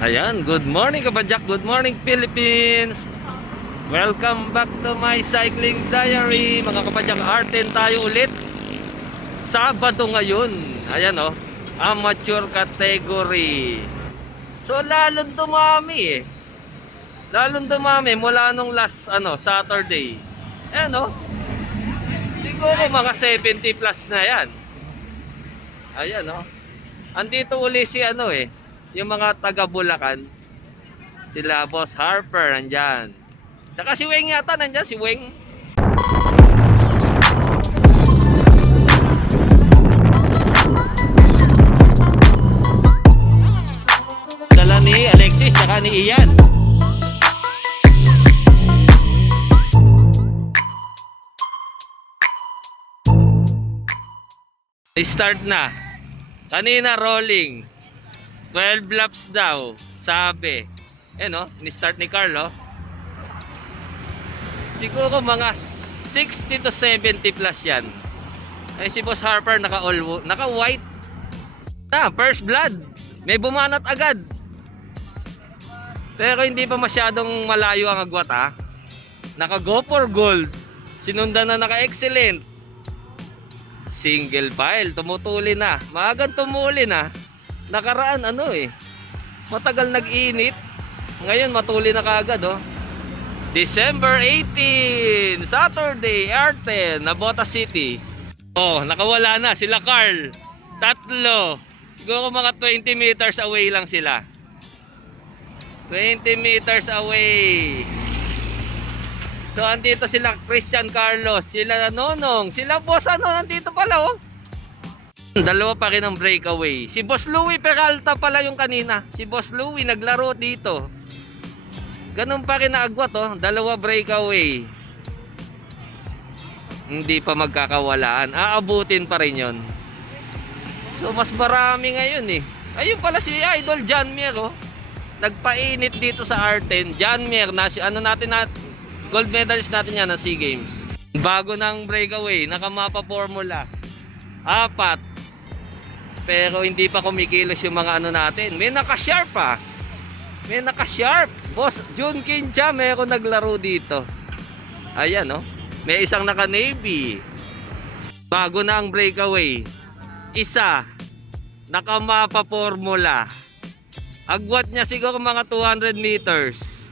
Ayan, good morning Kabadyak, good morning Philippines. Welcome back to my cycling diary. Mga Kabadyak, R10 tayo ulit. Sabado ngayon. Ayan oh, amateur category. So lalong dumami Lalong dumami mula nung last Saturday. Ayan oh, siguro mga 70 plus na yan. Ayan oh, andito uli si yung mga taga Bulacan, sila Boss Harper nandyan. Tsaka si Weng yata nandyan, si Weng. Dala ni Alexis, tsaka ni Ian. Start na. Kanina rolling. 12 laps daw, sabi. No, ni-start ni Carlo. Siguro mga 60 to 70 plus yan. Ay si Boss Harper naka-white. First blood. May bumanat agad. Pero hindi pa masyadong malayo ang agwat ha. Naka-go for gold. Sinundan na naka-excellent. Single file, tumutuli na. Maagang tumuli na. Nakaraan matagal nag-init. Ngayon matuli na kaagad oh. December 18, Saturday, R10, Nabota City. Oh, nakawala na sila Carl. Tatlo. Siguro mga 20 meters away lang sila. 20 meters away. So andito sila Christian Carlos, sila Nonong, sila Boss nandito pala oh. Dalawa pa rin ang breakaway. Si Boss Louie Peralta pala yung kanina. Si Boss Louie naglaro dito. Ganun pa rin na agwat oh. Dalawa breakaway. Hindi pa magkakawalaan. Aabutin pa rin yun. So mas marami ngayon eh. Ayun pala si Idol John Mier oh. Nagpainit dito sa R10. John Mier na gold medalist natin yan na SEA Games. Bago ng breakaway, nakamapa formula. 4. Pero hindi pa kumikilos yung mga natin. May naka-sharp pa. May naka-sharp. Boss Jun Kincha, meron naglaro dito. Ayan oh. May isang naka-navy. Bago na ang breakaway. Isa. Nakamapa formula. Agwat niya siguro mga 200 meters.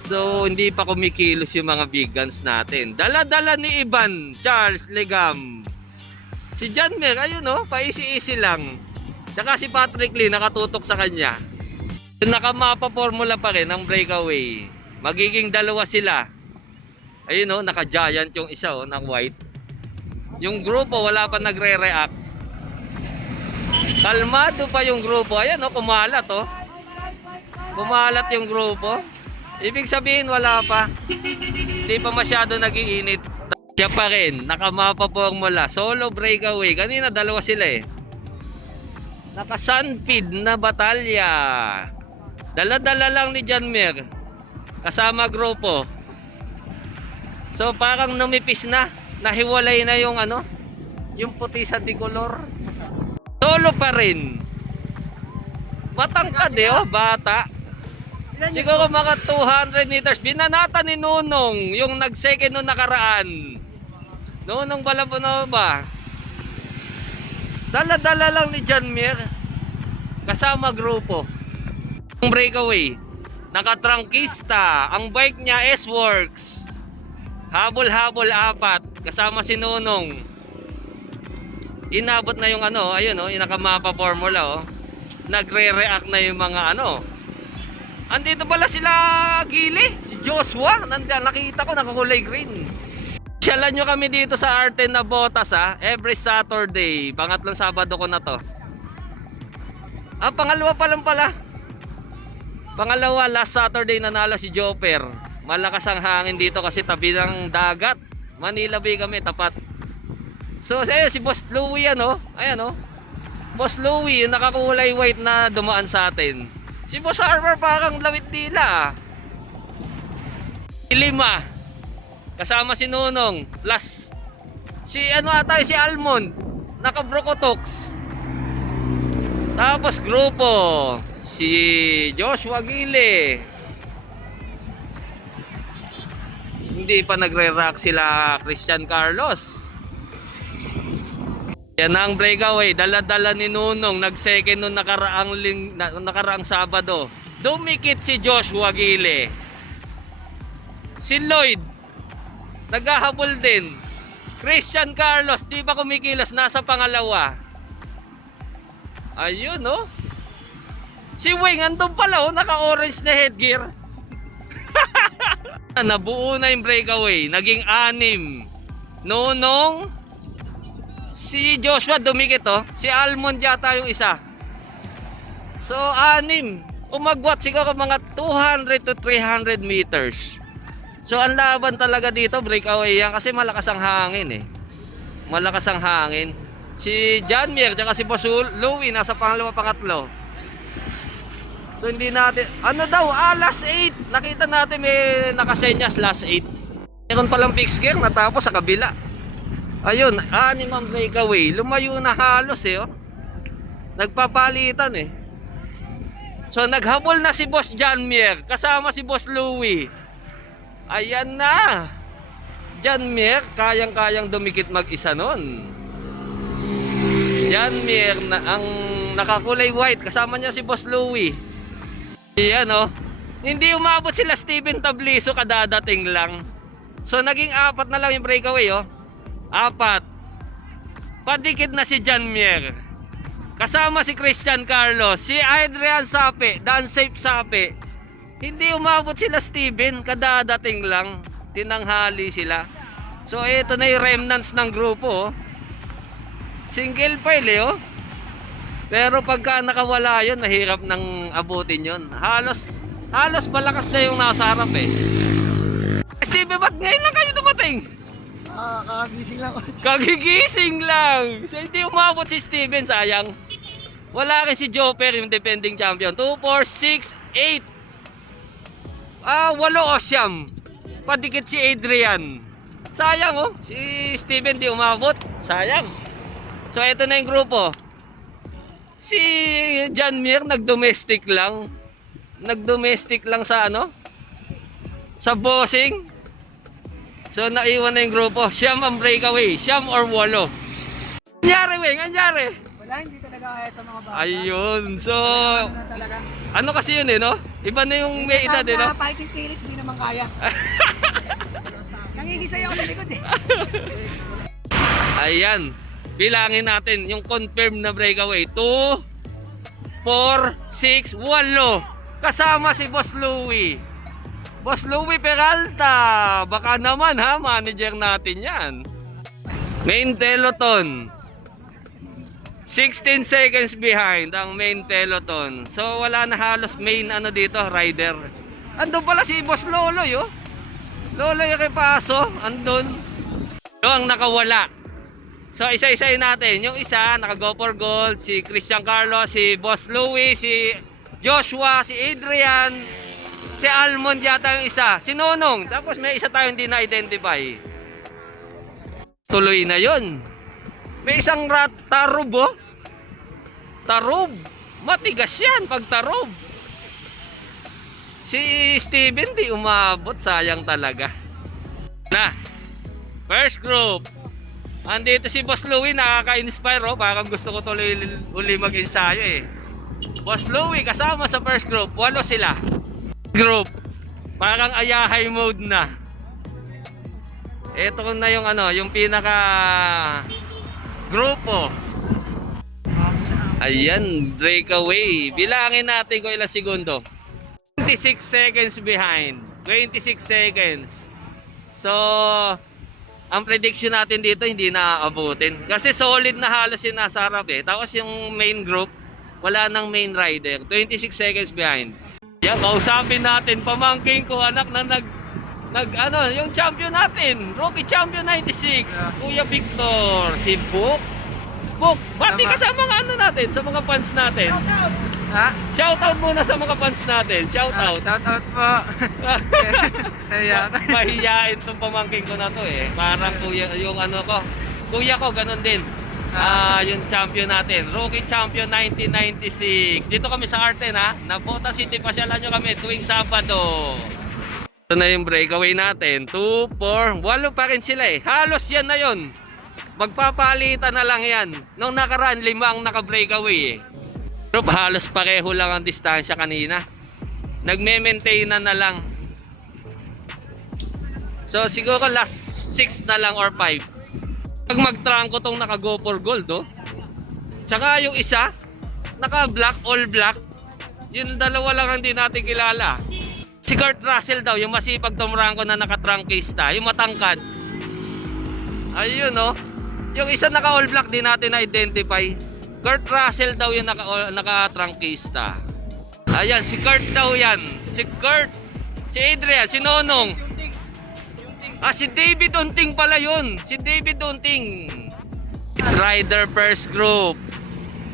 So hindi pa kumikilos yung mga big guns natin. Dala-dala ni Ivan Charles Legam. Si John Mer, ayun oh, paisi-isi lang. Tsaka si Patrick Lee nakatutok sa kanya. Nakamapa formula pa rin ang breakaway. Magiging dalawa sila. Ayun oh, naka-giant yung isa oh, ng white. Yung grupo wala pa nagre-react. Kalmado pa yung grupo. Ayan oh, kumalat oh. Kumalat yung grupo. Ibig sabihin wala pa. Hindi pa masyado nagiinit. Siya pa rin, nakamapa formula, solo breakaway. Kanina dalawa sila eh. Naka-sunfeed na batalya. Dala-dala lang ni John Mir. Kasama grupo. So parang numipis na. Nahiwalay na yung yung puti sa dikolor. Solo pa rin. Matangkad eh oh, bata. Siguro mga 200 meters. Binanata ni Nunong yung nag-second nung nakaraan. Nunong Balabonova. Dala-dala lang ni John Mir. Kasama grupo. Ang breakaway. Nakatrangkista. Ang bike niya S-Works. Habol-habol 4. Kasama si Nunong. Inabot na yung ayun oh, yung nakamapa formula oh. Nagre-react na yung mga andito pala sila Gili, si Joshua, nandiyan, nakita ko nakakulay green. Syalan nyo kami dito sa R10 Nabotas ha, every Saturday, pangatlong Sabado ko na to. Pangalawa pa lang pala. Pangalawa, last Saturday nanalo si Joper. Malakas ang hangin dito kasi tabi ng dagat. Manila Bay kami, tapat. So si Boss Louie ayan oh. Boss Louie, yung nakakulay white na dumaan sa atin. Si Boss Harper parang lawit dila. 5. Kasama si Nunong. Plus si ata si Almond. Naka Brocotox. Tapos grupo, si Joshua Gile. Hindi pa nagre-rock sila Christian Carlos. Yan ang breakaway. Dala-dala ni Nunong. Nag-second nung nakaraang Sabado. Dumikit si Joshua Gile. Si Lloyd, naghahabol din. Christian Carlos, di ba kumikilas? Nasa pangalawa. Ayun, no? Si Wing, andun pala, oh, naka-orange na headgear. Nabuo na yung breakaway. Naging 6. Nunong, si Joshua dumikit, oh. Si Almond yata yung isa. So, 6. Umagwat siguro mga 200 to 300 meters. So, ang laban talaga dito, breakaway yan. Kasi malakas ang hangin, eh. Malakas ang hangin. Si John Mier, tsaka si Boss Louie, nasa pangalawa, pangatlo. So, hindi natin, ano daw, last 8. Nakita natin may nakasenyas, last 8. Meron palang fixed gear, natapos sa kabila. Ayun, 6 ang breakaway. Lumayo na halos, eh, oh. Nagpapalitan, eh. So, naghabol na si Boss John Mier, kasama si Boss Louie. Ayan na. John Mier, kayang-kayang dumikit mag-isa nun. John Mier, ang nakakulay white, kasama niya si Boss Louie. Ayan, oh. Hindi umabot sila Steven Tabliso, kadadating lang. So, naging 4 na lang yung breakaway, oh. 4. Padikit na si John Mier. Kasama si Christian Carlos, si Adrian Sape, Dan Safe Sape. Hindi umabot sila Steven, kadadating lang. Tinanghali sila. So, ito na yung remnants ng grupo, oh. Single file, eh, oh. Pero pagka nakawala yun, nahirap nang abutin yun. Halos malakas na yung nasa harap, eh. Steve, ba't ngayon lang kayo dumating? Kakagising lang. Kagigising lang. So, hindi umabot si Steven, sayang. Wala rin si Joper, yung defending champion. 2, 4, 6, 8. 8 o siyam. Padikit si Adrian. Sayang, oh. Si Steven di umabot. Sayang. So, ito na yung grupo. Si John Mier nag-domestic lang. Nag-domestic lang sa ano? Sa bossing. So, naiwan na yung grupo. Siyam ang breakaway. Siyam or 8. Anyari, Weng? Anyari? Wala, hindi talaga kaya sa mga bata. Ayun. So, Ano na talaga. ano kasi yun, eh, no? Iba na yung may edad, eh, no? Fighting spirit, hindi naman kaya. Nangigisay ako sa likod, eh. Ayan. Bilangin natin yung confirmed na breakaway. 2, 4, 6, 8. Kasama si Boss Louie. Boss Louie Peralta. Baka naman, ha? Manager natin yan. Main Teloton. 16 seconds behind ang main Teloton. So, wala na halos main ano dito, rider. Andun pala si Boss Loloy, oh. Loloy kay Paso. Andun. Ito ang nakawala. So, isa-isayin natin. Yung isa, naka-go for gold. Si Christian Carlos, si Boss Louie, si Joshua, si Adrian, si Almond yata yung isa. Si Nonong. Tapos may isa tayong hindi na-identify. Tuloy na yun. May isang tarob, oh. Tarob. Matigas yan pag tarob. Si Steven di umabot. Sayang talaga. Na. First group. Andito si Boss Louie, nakaka-inspire, oh. Parang gusto ko tuloy uli mag-ensayo, eh. Boss Louie kasama sa first group. 8 sila. Group. Parang ayahay mode na. Ito na yung ano, yung pinaka grupo. Ayan, breakaway. Bilangin natin kung ilang segundo. 26 seconds behind. 26 seconds. So, ang prediction natin dito hindi na aabutin. Kasi solid na halos yung nasa harap, eh. Tapos yung main group, wala nang main rider. 26 seconds behind. Yan, kausapin natin. Pamangking ko, anak na ano, yung champion natin. Rookie champion 96. Kuya Victor. Si Book. Book, bati ka sa mga ano natin, sa mga fans natin. Ha? Shoutout muna sa mga fans natin. Shoutout. Shoutout po. Kaya. Mahiyain tong pamangking ko na to, eh. Parang kuya, yung ano ko. Kuya ko, ganun din. Yung champion natin, rookie champion 1996. Dito kami sa Arten ha, Nabota City, pasyalan nyo kami tuwing Sabado. Ito na yung breakaway natin, 2, 4, 8 pa rin sila eh. Halos yan na yun. Magpapalitan na lang yan. Nung nakaraan, 5 ang naka-breakaway eh. Pero halos pareho lang ang distansya kanina. Nagme-maintain na lang. So siguro last 6 na lang or 5. Pag magtrangko tong naka-go for gold, oh. Tsaka yung isa, naka-black, all black. Yung dalawa lang hindi natin kilala. Si Kurt Russell daw, yung masipag tumrangko na naka-trangkista, yung matangkad. Ayun, oh. Yung isa naka-all black, di natin na-identify. Kurt Russell daw yung naka-trangkista. Ayan, si Kurt daw yan. Si Kurt, si Adrian, si Nonong. Si David Unting pala yun. Si David Unting. Rider First Group.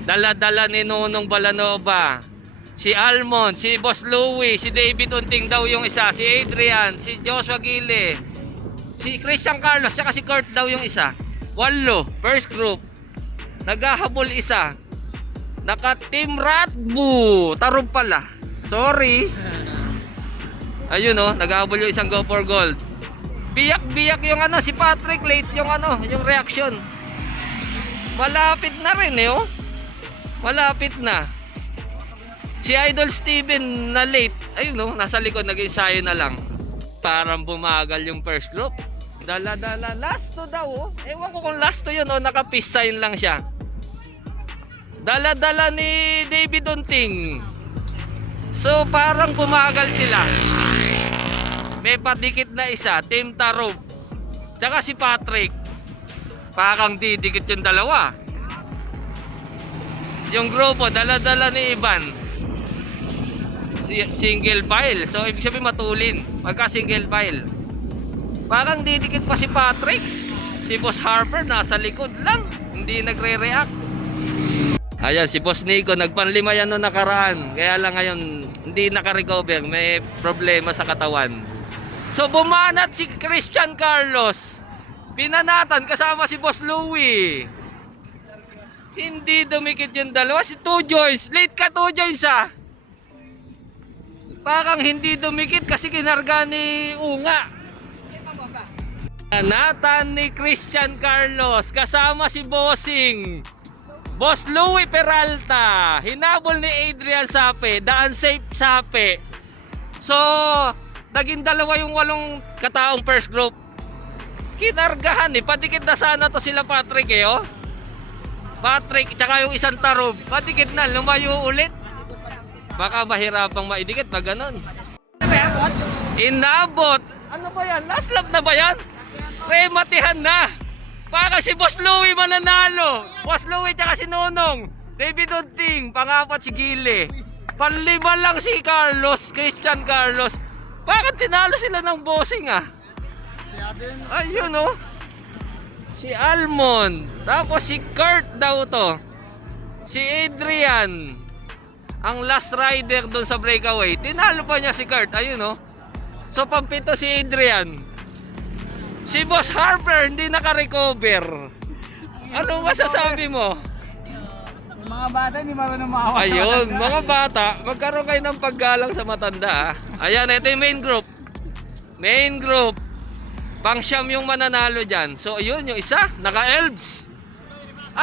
Dala-dala ni Nonong Balanova. Si Almond, si Boss Louie, si David Unting daw yung isa. Si Adrian, si Joshua Gile, si Christian Carlos, saka si Kurt daw yung isa. 8, First Group. Naghahabol isa. Naka-Team Ratbu. Tarog pala. Sorry. Ayun oh, naghahabol yung isang go for gold. Biyak-biyak yung si Patrick, late yung yung reaction. Malapit na rin eh, oh. Malapit na. Si Idol Steven na late. Ayun, oh, nasa likod, nag-ensayo na lang. Parang bumagal yung first group. Dala-dala, last to daw, oh. Ewan ko kung last to yun, oh, naka-peace sign lang siya. Dala-dala ni David Unting. So, parang bumagal sila. May padikit na isa, Team Tarub. Tsaka si Patrick. Parang didikit yung dalawa. Yung grupo, dala-dala ni Ivan. Single file. So, ibig sabihin matulin. Pagka single file. Parang didikit pa si Patrick. Si Boss Harper, nasa likod lang. Hindi nagre-react. Ayan, si Boss Nico, nagpanlima yan noong nakaraan. Kaya lang ngayon, hindi nakarecover. May problema sa katawan. So bumanat si Christian Carlos. Pinanatan kasama si Boss Louie. Hindi dumikit yung dalawa. Si Two Joyce. Late ka Two Joyce ah. Parang hindi dumikit kasi kinarga ni Unga. Pinanatan ni Christian Carlos kasama si Bossing. Boss Louie Peralta. Hinabol ni Adrian Sape. Daan safe Sape. So naging dalawa yung 8 kataong first group. Kinargahan eh. Padikit na sana to sila Patrick eh, oh. Patrick, tsaka yung isang Tarub. Padikit na, lumayo ulit. Baka mahirapang maidikit pag ganun. Inabot. Ano ba yan? Last lap na ba yan? Rematihan na. Baka si Boss Louie mananalo. Boss Louie tsaka si Nonong. David Unting, pangapat si Gile. Panlima lang si Carlos, Christian Carlos. Bakit tinalo sila ng bossing ah? Ayun oh. Si Almond. Tapos si Kurt daw to. Si Adrian. Ang last rider doon sa breakaway. Tinalo pa niya si Kurt. Ayun oh. So pampito si Adrian. Si Boss Harper hindi naka-recover. Ano masasabi mo? Mga bata hindi marunong maawa. Ayun, mga bata, magkaroon kayo ng paggalang sa matanda. Ayan, ito yung main group. Main group. Pang-siyam yung mananalo dyan. So, ayun, yung isa, naka-elves.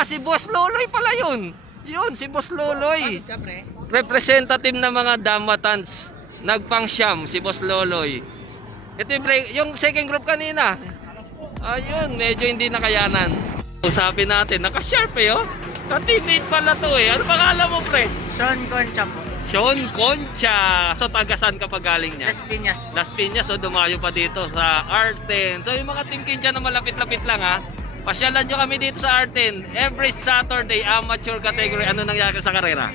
Si Boss Loloy pala yun. Yun, si Boss Loloy. Representative ng mga Damatans. Nagpang-siyam, si Boss Loloy. Ito yung second group kanina. Ayun, medyo hindi nakayanan. Usapin natin, naka-sharp eh, oh. Ka-teammate pala to eh. Ano pangalan mo, pre? Sean Concha po. Sean Concha. So, taga-saan ka pa galing niya? Las Piñas. Las Piñas. So, dumayo pa dito sa Arten. So, yung mga Team Kinja na malapit-lapit lang ha. Pasyalan nyo kami dito sa Arten. Every Saturday, amateur category. Ano nangyari sa karera?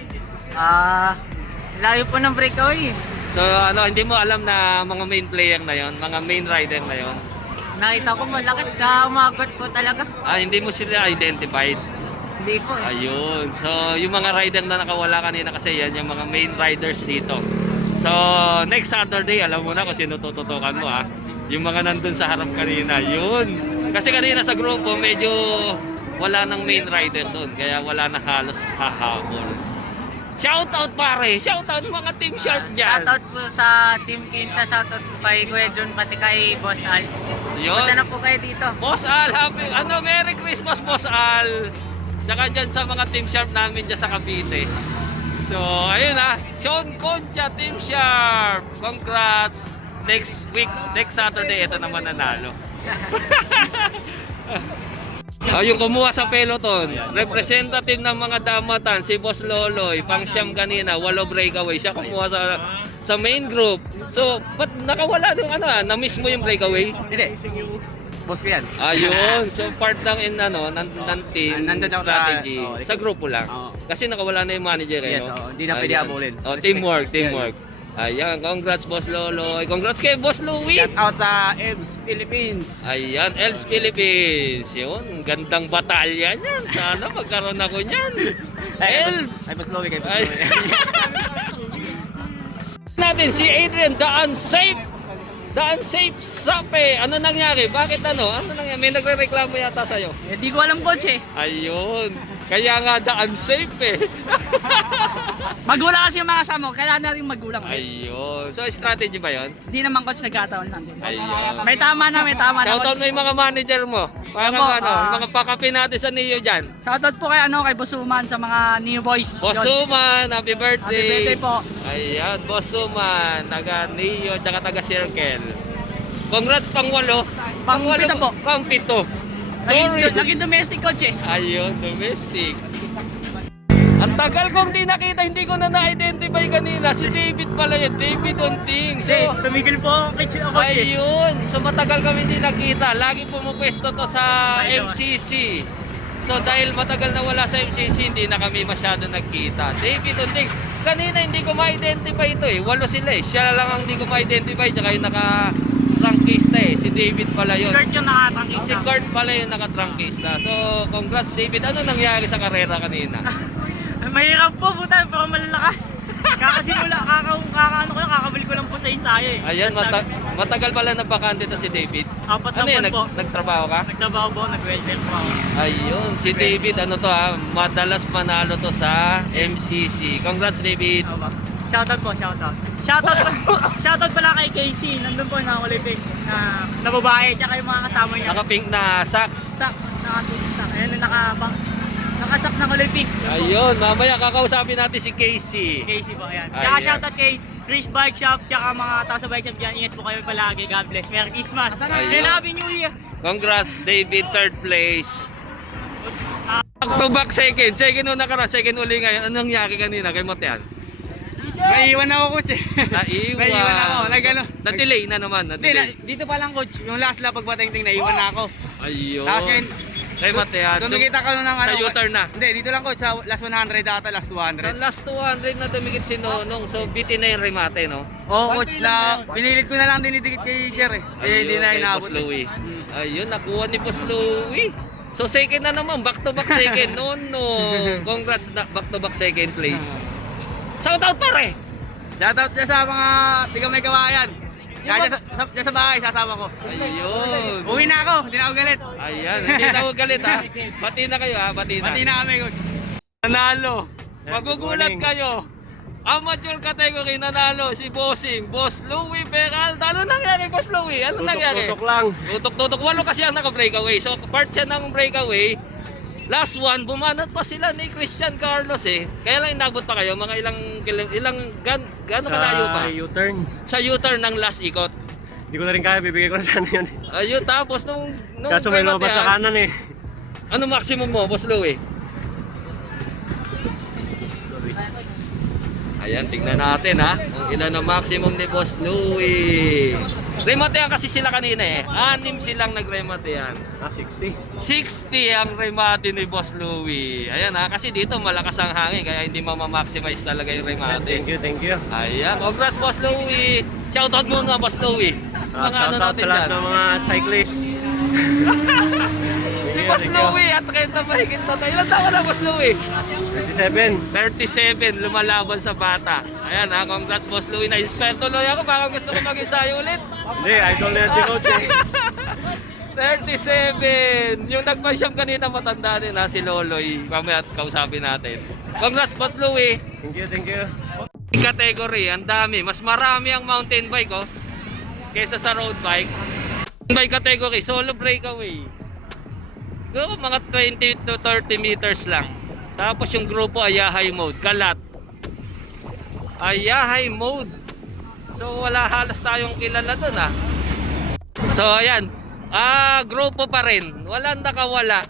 Layo po ng breakaway. So, hindi mo alam na mga main player na yon, mga main rider na yon. Nakita ko malakas siya, umagot po talaga. Hindi mo sila identified. Hindi po. Ayun. So, yung mga rider na nakawala kanina kasi yan, yung mga main riders dito. So, next Saturday, alam mo na kung sino tututukan mo ha. Yung mga nandun sa harap kanina, yun. Kasi kanina sa grupo, medyo wala nang main rider doon. Kaya wala na halos hahabol. Shoutout pare! Shoutout mga Team Sharp dyan! Shoutout po sa Team Kinsa, shoutout po kay Kuya John, pati kay Boss Al. Punta na Yun. po kayo dito. Boss Al, Merry Christmas Boss Al! Tsaka dyan sa mga Team Sharp namin dyan sa Cavite. So, ayun Sean Concha, Team Sharp! Congrats! Next week, next Saturday, ito naman nanalo. Yung kumuha sa peloton, representative ng mga damatan, si Boss Loloy, pang siyam kanina, 8 breakaway. Siya kumuha sa main group. So, ba't nakawala yung na-miss mo yung breakaway? Hindi. Boss ko yan. Ayun, so part ng ng team Nandun ako strategy. sa- Sa grupo lang. Oo. Kasi nakawala na yung manager. Yes, no? hindi na pwede Ayan. habulin. Oh, teamwork. Ayan, congrats Boss Loloy. Congrats kay Boss Louie. Shout out sa EBS Philippines. Ayan, Els Philippines. Yun, gandang batalya niyan. Sana magkaroon ako niyan. Els. Ay, Boss Louie, kay Boss Ay. Louie. Natin si Adrian, daan safe sape. Ano nangyari? Bakit ano nangyari? May nagrereklamo yata sa'yo. Hindi ko alam, coach eh. Ayun. Kaya nga daan safe eh. Magulang kasi yung mga kasama ko, kailangan na rin magulang. Ayun. So strategy ba 'yon? Hindi naman coach nagkataon lang din. Ayun. May tama na. Shoutout mo yung mga manager mo. Para Opo, yung mga pakapi natin sa Neo dyan. Shoutout po kay kay Boss Uman sa mga new boys. Boss Yun. Suman, happy birthday. Happy birthday po. Ayan, Boss Suman, taga Neo, tsaka taga Circle. Congrats pang 8. Pang pito po. Pang 7. Sorry. Naging domestic coach eh. Ayun, domestic. Ang tagal kong di nakita, hindi ko na na-identify kanina. Si David pala yan, David Unting. So, tumigil po ako kay coach ayun. So matagal kami hindi nakita. Lagi pumupwesto to sa MCC. So dahil matagal na wala sa MCC, hindi na kami masyado nagkita. David Unting. Kanina hindi ko ma-identify ito eh. 8 sila eh. Siya lang ang hindi ko ma-identify. Tsaka yung naka-trunkista eh. Si David pala yun. yung nakatangkis. Si Kurt pala yung naka-trunkista. So congrats David. Ano nangyari sa karera kanina? Mahirap po puta, pero malalakas. Kakasimula, kakabili ko lang po sa ensayo eh. Ayan, matagal pala na bakante to si David. Apat Ano yun, nagtrabaho ka? Nagtrabaho po, nag-welfare po ako. Ayun, si David, madalas manalo to sa MCC. Congrats, David. Shoutout po, shoutout. Shoutout pala kay Casey, nandun po na Olympic na babae, tsaka yung mga kasama niya. Naka-pink na socks. Socks, naka-socks. Ayun, naka-socks ng Olympic. Yun po. Ayun, mamaya kakausapin natin si Casey. Casey po, ayan. Ayan. Tsaka shoutout kay Chris Bike Shop, tsaka mga tao sa bike shop dyan. Ingat po kayo palagi. God bless. Merry Christmas. Ayun. Happy New Year. Congrats, David, third place. Back to back second. Second una ka second uli ngayon. Anong nangyari kanina kay Motean? Naiiwan ako, coach. Naiwan. Naiiwan ako. So, na-delay na naman. Hindi, Na-delay. dito pa lang, coach. Yung last lap pagpatingting, naiiwan na ako. Ayun. Tapos yun, Kay Motean. dumikit ako ng Sa U-turn na. Hindi, dito lang, coach. Sa last 100 ata, last Sa 200. last 200 na dumikit si Nonong. So, bitin na yung remate, no? Oo, coach, na pinilit ko na lang dinidikit kay sir eh. Eh, hindi na kay inabot. Boss Louie. Ayun, nakuha ni Boss Louie. So, second na naman. Back to back second. Nonong. Congrats na back to back second place. Shout out pare! Shoutout dyan sa mga tiga may kawayan. Kaya dyan sa bahay, sasama ko. Ayun. Uwi na ako, hindi na ako galit. Ayan, hindi na ako galit ha. Bati na kayo ha, bati na. Pati na kami, coach. Nanalo. Magugulat kayo. Amateur category nanalo si Bossing, Boss Louie Peralta. Ano nangyari, Boss Louie? Ano nangyari? Tutok lang. Tutok-tutok. 8 kasi ang naka-breakaway. So, part siya ng breakaway. Last one, bumanat pa sila ni Christian Carlos eh. Kaya lang inabot pa kayo, mga gaano kalayo pa? Sa U-turn. Sa U-turn ng last ikot. Hindi ko na rin kaya, bibigay ko na sana yun. Ayun, tapos nung Kaso may lumabas sa kanan eh. ano maximum mo, Boss Louie? Ayan, tingnan natin ha. Kung ilan ang maximum ni Boss Louie. Rematean kasi sila kanina eh. 6 silang nagrematean. 60. 60 ang remate ni Boss Louie. Ayan ha, kasi dito malakas ang hangin kaya hindi mamamaximize talaga yung remate. Thank you. Ayan, congrats Boss Louie. Shoutout muna Boss Louie. Mga ano Shoutout natin sa lahat dyan. ng mga cyclists. Si Boss Louie at Renta Mahigit na tayo. Ilan taon na Boss Louie? 37. 37, lumalaban sa bata. Ayan ha, congrats Boss Louie. Na-inspire tuloy ako, baka gusto ko mag-ensayo ulit. Hindi, idol na yan si coach eh. 37. Yung nagpa-shop kanina matanda din ha, si Loloy. Mamaya kausapin natin. Congrats, Boss Louie. Thank you, thank you. Category, ang dami. Mas marami ang mountain bike oh, kesa sa road bike. Bike category, solo breakaway. Siguro mga 20 to 30 meters lang. Tapos yung grupo Ayahay mode, kalat. Ayahay mode. So wala halos tayong kilala dun ah. So ayan, grupo pa rin. Walang nakawala.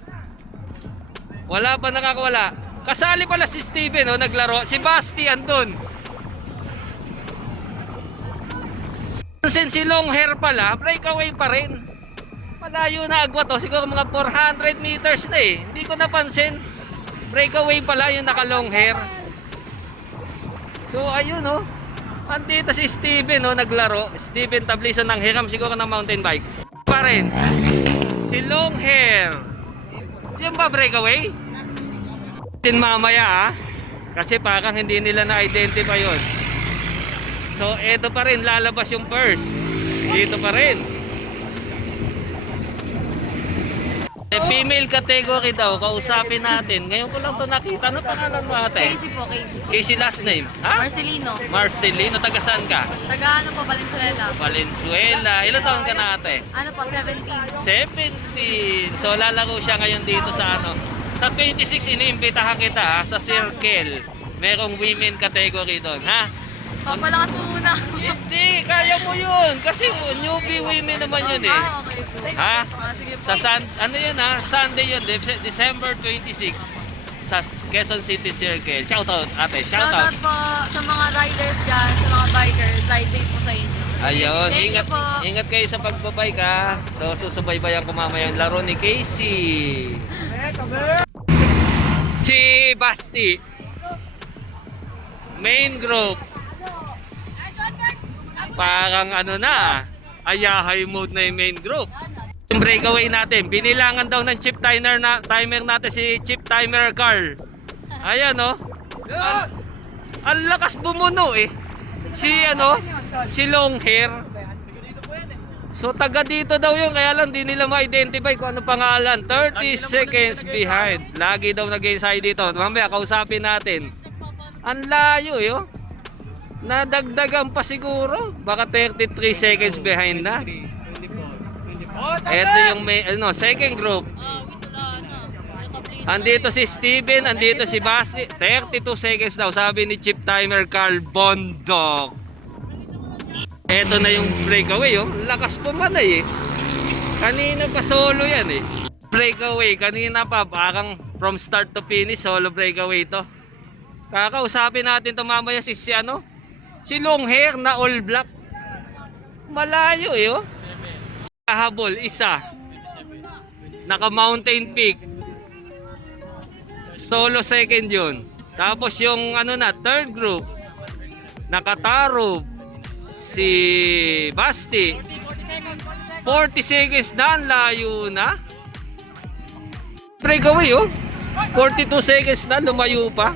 Wala pa nakakawala. Kasali pala si Steven oh, naglaro. Si Basti andun. Since si long hair pala, breakaway pa rin. Malayo na agwat oh, siguro mga 400 meters na eh. Hindi ko napansin. Breakaway pala yung naka long hair. So ayun oh. Andito si Steven oh, naglaro. Steven Tablison ng hiram siguro ng mountain bike. Pa rin. Si long hair. Yung ba breakaway? Din mamaya ah. Kasi parang hindi nila na-identify yun. So eto pa rin, lalabas yung purse. Dito pa rin. Female category daw, kausapin natin. Ngayon ko lang to nakita. Ano pangalan mo ate? Casey po, Casey. Casey last name? Ha? Marcelino. Marcelino, taga saan ka? Taga ano po, Valenzuela. Valenzuela. Ilan taon ka na ate? Ano po, 17. 17. So lalaro siya ngayon dito sa ano. Sa 26 iniimbitahan kita ha, sa Circle. Merong women category doon, ha? Papalakas mo muna. Hindi, kaya mo yun. Kasi newbie women naman yun eh. Okay po. Ha? Sige po. Ano yun ha? Sunday yun, December 26 sa Quezon City Circle. Shoutout ate, shoutout. Shoutout po sa mga riders dyan, sa mga bikers. Ride safe po sa inyo. Ayun, Thank ingat, you po. ingat kayo sa pagbabike ha. So susubaybayan ko mamaya yung laro ni Casey. Si Basti. Main group. Parang ano na, Ayahay mode na yung main group. Yung breakaway natin, binilangan daw ng chip timer natin si Chip Timer Carl. Ayan oh. Ang lakas bumuno eh. Si long hair. So taga dito daw yun, kaya lang di nila ma-identify kung ano pangalan. 30 seconds behind. Lagi daw nag-ensayo dito. Mamaya kausapin natin. Ang layo eh oh. Nadagdagan pa siguro. Baka 33 seconds behind na. Ito yung may, second group. Andito si Steven, andito si Basti. 32 seconds daw, sabi ni Chip Timer Carl Bondok. Ito na yung breakaway, oh. Lakas pumanay eh. Kanina pa solo yan eh. Breakaway, kanina pa, parang from start to finish, solo breakaway to. Kakausapin natin to mamaya si long hair na all black. Malayo eh, oh. Kahabol, isa. Naka mountain peak. Solo second yun. Tapos yung third group. Nakatarob. Si Basti. 40 seconds na, layo na. Breakaway oh. 42 seconds na, lumayo pa.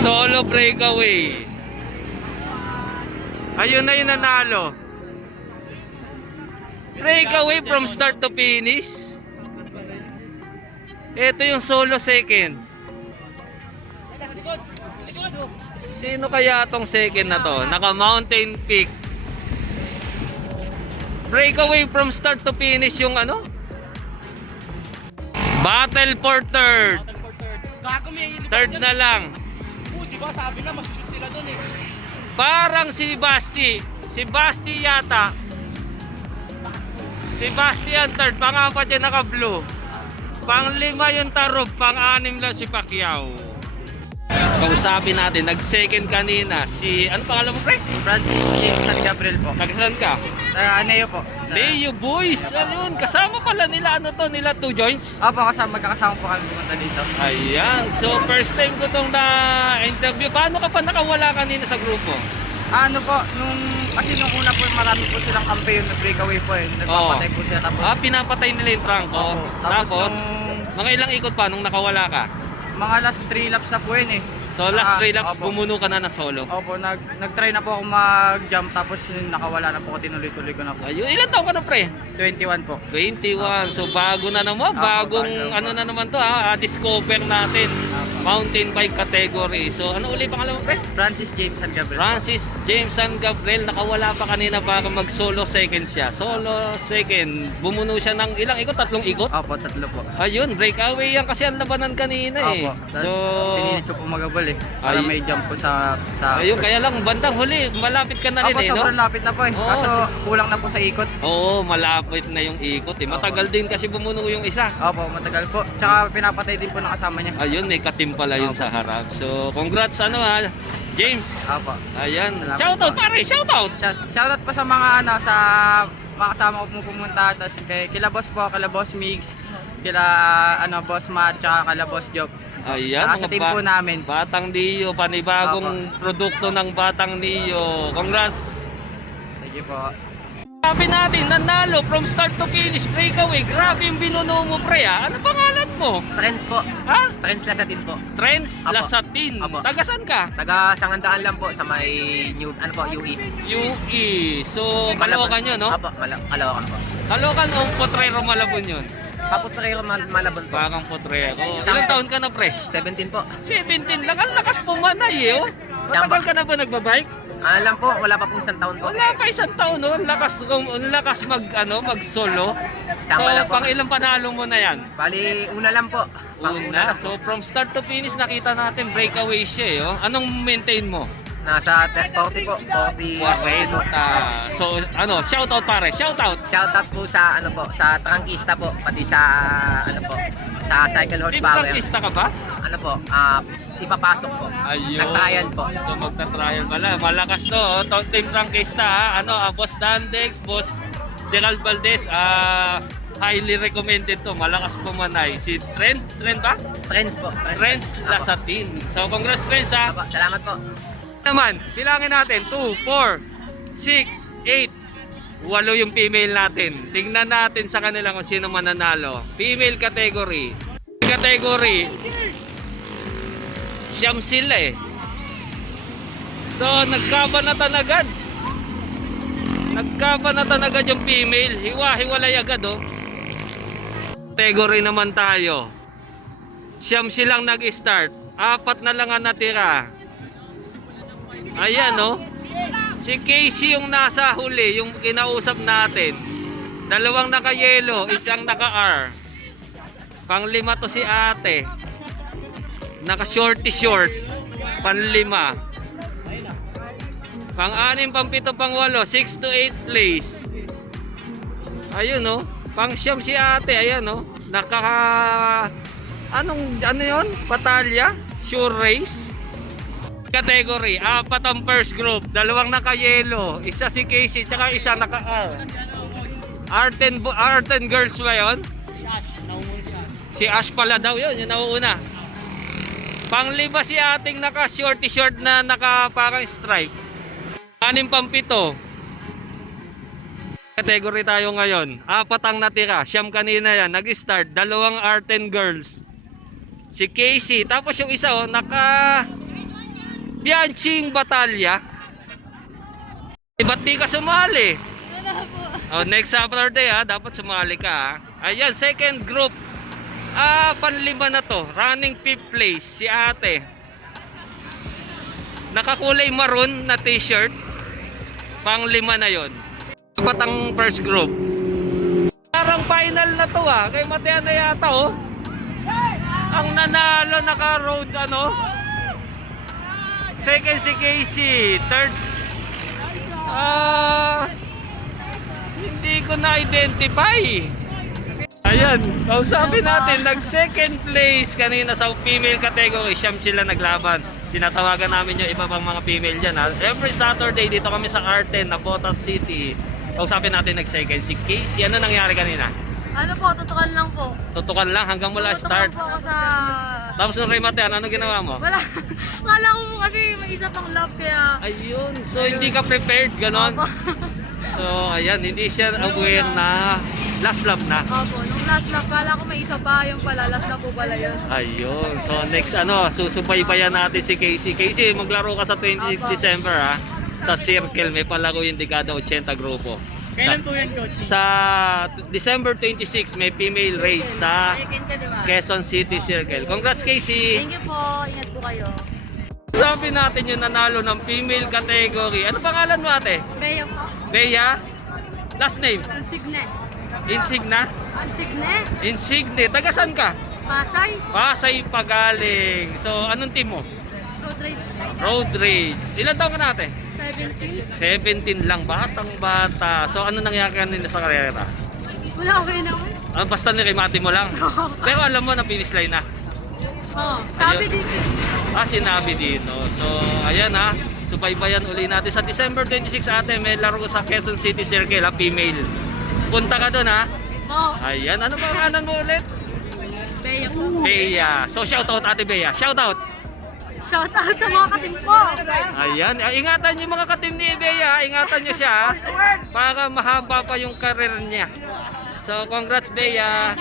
Solo breakaway. Ayun na yung nanalo. Breakaway from start to finish. Ito yung solo second. Sino kaya tong second na to? Naka mountain peak. Breakaway from start to finish yung Battle for third. Third na lang. Diba sabi na masushoot sila dun eh. Parang si Basti. Si Basti yata. Si Basti ang third. Pang-apat yung naka-blue. Pang-lima yung Tarob. Pang-anim lang si Pacquiao. Kausapin natin. Nag-second kanina. Si, ano pangalan mo pre? Francis James San Gabriel po. Nagsasan ka? Aneo po. Leo Boys. Ayun. Kasama pala nila nila 2 joints. Opo, magkakasama po kami pumunta dito. Ayan. So first time ko tong na-interview. Paano ka pa nakawala kanina sa grupo? Kasi nung una po marami po silang kampeon na breakaway po eh. Nagpapatay po sila tapos. Pinapatay nila yung trangko. Opo. Tapos, nung mga ilang ikot pa nung nakawala ka? mga last 3 laps na po yun eh. So last 3 laps, Opo. bumuno ka na ng solo. Opo, nag-try na po ako mag-jump tapos yun, nakawala na po ako, tinuloy-tuloy ko na po. Ayun, ilan taon ka na pre? 21 po. 21. So bago na naman, bagong bago. ano na naman to ha, discover natin. Mountain bike category. So ano uli pangalan mo pre? Francis James San Gabriel. Francis James San Gabriel, nakawala pa kanina para mag solo second siya. Solo second, bumuno siya ng ilang ikot? 3 ikot? Opo, 3 po. Ayun, breakaway yan kasi ang labanan kanina eh. Opo. So, Pinilit ko po magabal eh. Para Ay. may jump po sa... ayun, kaya lang bandang huli, malapit ka na rin Opo, eh, no? sobrang lapit na po eh. Oo, Kaso kulang na po sa ikot. Oo, malapit na yung ikot eh. Matagal din kasi bumuno yung isa. Opo, matagal po. Tsaka pinapatay din po ng kasama niya. Ayun, may katim pala yun sa harap. So, congrats ano ha, James. Opo. Ayan. Salamat Shoutout po. pare, shoutout. Shoutout po sa mga ano, sa mga kasama ko pumunta. Tapos kila boss po, kila boss Migs, kila ano, boss Matt, tsaka kila boss Job. Ayan, Saka sa team po namin. Batang Dio, panibagong produkto ng Batang Dio. Congrats. Sige po. Sabi natin, nanalo from start to finish, breakaway. Grabe yung binuno mo pre ha. Ano pangalan mo? Friends po. Ha? Friends Lasatin po. Trends Apo. Lasatin. Apo. Tagasan ka? Taga Sangandaan lang po sa may new, ano po, UE. UE. So, Caloocan yun, no? Apo, Caloocan po. Caloocan o Potrero Malabon yun? Paputrero Malabon po. Parang Potrero. Ilang taon ka na pre? 17 po. 17 lang. Ang lakas pumanay eh. Oh. Matagal ka na ba nagbabike? Alam po, wala pa pong isang taon po. Wala pa isang taon, no? Ang lakas mag solo. So, Tama lang po. pang ilang panalo mo na yan? Bali, una lang po. Una. So, from start to finish, nakita natin breakaway siya eh. Oh. Anong maintain mo? Nasa 40 po. 40. 40. So, ano, shoutout pare, shoutout. Shoutout po sa, ano po, sa Trangkista po. Pati sa, ano po, sa Cycle Team Horsepower. practice ka ba? Ano po, ipapasok po. Ayun. Nag-trial po. So magta-trial pala. Malakas to. Oh. Team Frankista ha. Ano, Boss Dandex, Boss Gerald Valdez. Highly recommended to. Malakas pumanay. Si Trent ba? Friends po. Trent Apo. Lasatin. So congrats friends ha. Apo, salamat po. Naman, bilangin natin. 2, 4, 6, 8. 8 yung female natin. Tingnan natin sa kanila kung sino mananalo. Female category. Category. Siyam sila eh. So, nagkabanatan agad. Nagkabanatan agad yung female. Hiwa-hiwalay agad oh. Category naman tayo. Siyam silang nag-start. 4 na lang ang natira. Ayan oh. Si Casey yung nasa huli, yung kinausap natin. 2 naka-yellow, 1 naka-R. Pang-5 to si ate. Naka-shorty short. Pang-5. Pang-6, pang-7, pang-8. 6 to 8 place. Ayun oh. Pang-siyam si ate. Ayan oh. Ano yun? Patalya? Sure race? Category. 4 ang first group. 2 naka-yellow. 1 si Casey. Tsaka 1 naka-R. R10 girls ba yun? Si Ash pala daw yun. Yung nauuna. Pang-5 si ating naka-shorty short na naka-parang stripe. 6 pang-7. Category tayo ngayon. 4 ang natira. Siyam kanina yan. Nag-start. 2 R10 girls. Si Casey. Tapos yung isa oh, naka Bianching Batalya. Ba't di ka sumali? Oh, next Saturday ha. Dapat sumali ka ha. Ayan, second group. Pan-5 na to. Running 5th place. Si ate. Nakakulay maroon na t-shirt. Pang-5 na yon. 4 ang first group. Parang final na to ha. Kay Matea na yata oh. Ang nanalo naka-road ano. Second si Casey. Third. Hindi ko na-identify. Ayan, kausapin natin, nag-second place kanina sa female category. Siyam sila naglaban. Tinatawagan namin yung iba pang mga female dyan. Ha? Every Saturday dito kami sa R10 na Botas City. Kausapin natin nag-second si Casey. Ano nangyari kanina? Ano po, tutukan lang po. Tutukan lang hanggang mula start. Tutukan po ako sa... Tapos nung Raymatean, ano ginawa mo? Wala. Kala ko po kasi may isa pang lap kaya... Ayun, so hindi ka prepared, ganon. Opo. So ayan, hindi siya aware na Last lap na. Opo, nung last lap, kala ko may isa pa, yung pala, last lap po pala yun. Ayun. So next susubaybayan natin si Casey. Casey, maglaro ka sa 26 Opo. December ha. Sa Circle, may palaro yung Dekada 80 grupo. Kailan po yan, Coach? Sa December 26, may female race sa Second ka, di ba? Quezon City Circle. Congrats, Casey! Thank you po, ingat po kayo. Sabi natin yung nanalo ng female category. Ano pangalan mo, ate? Bea po. Bea? Last name? Insigne. Insigna? Insigne? Insigne. Taga saan ka? Pasay? Pasay pa galing. So, anong team mo? Road rage. Road race. Ilan taon ka na, ate? 17 17? lang. Batang bata. So, ano nangyari kanina sa karera? Wala, okay naman. Basta nirimati mo lang. Pero alam mo na finish line na. Oo, sabi Ayun. dito. Sinabi dito. So, ayan ha. Subaybayan uli natin. Sa December 26 ate, may laro sa Quezon City Circle, female. Punta ka doon ha. Oo, Ayan. Ano ba kanan mo ulit? Bea po. Bea. So, shoutout ate Bea. Shoutout. Shout out sa mga katim po. Ayan. Ingatan niyo mga katim ni Bea. Ingatan niyo siya ha. Para mahaba pa yung career niya. So, congrats Bea.